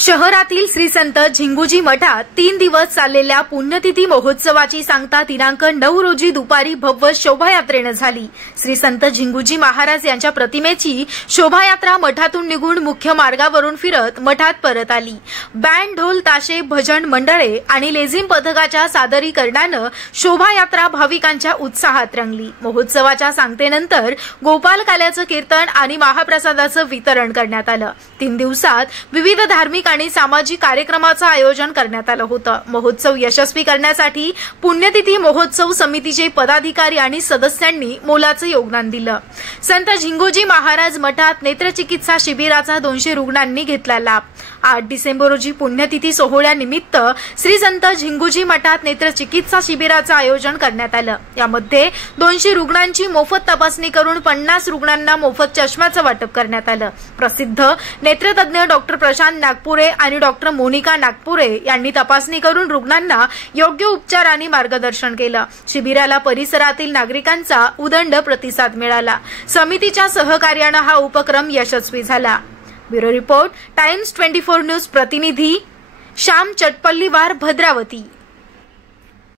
शहरातील श्री संत झिंगूजी मठात 3 दिवस चाललेल्या पुण्यतिथी महोत्सवाची सांगता दिनांक 9 रोजी दुपारी भव्य शोभायात्रेने झाली। श्री संत झिंगूजी महाराज यांच्या प्रतिमेची शोभायात्रा मठातून निघून मुख्य मार्गावरून फिरत मठात परत आली। बँड, ढोल, ताशे, भजन मंडळे आणि लेझिम पथकाच्या सादरीकरणाने शोभायात्रा भाविकांच्या उत्साहात रंगली। महोत्सवाच्या सांगतेनंतर गोपाल काल्याचं कीर्तन आणि महाप्रसादाचं वितरण करण्यात आलं। 3 दिवसात विविध धार्मिक आणि सामाजिक कार्यक्रमाचं आयोजन करण्यात आलं होतं। महोत्सव यशस्वी करण्यासाठी पुण्यतिथी महोत्सव समितीचे पदाधिकारी आणि सदस्यांनी मोलाचं योगदान दिलं। संत झिंगूजी महाराज मठात नेत्रचिकित्सा शिबिराचा 200 रुग्णांनी घेतला लाभ। 8 डिसेंबर रोजी पुण्यतिथी सोहळ्यानिमित्त श्री संत झिंगूजी मठात नेत्रचिकित्सा शिबिराचं आयोजन करण्यात आलं। यामध्ये 200 रुग्णांची मोफत तपासणी करून 50 रुग्णांना मोफत चष्म्याचं वाटप करण्यात आलं। प्रसिद्ध नेत्रतज्ञ डॉक्टर प्रशांत नागपुरे आणि डॉक्टर मोनिका नागपुरे यांनी तपासणी करून रुग्णांना योग्य उपचार आणि मार्गदर्शन केलं। शिबिराला परिसरातील नागरिकांचा उदंड प्रतिसाद मिळाला। समितीच्या सहकार्याने हा उपक्रम यशस्वी झाला। ब्युरो रिपोर्ट, टाइम्स 24 न्यूज प्रतिनिधी श्याम चटपल्लीवार, भद्रावती।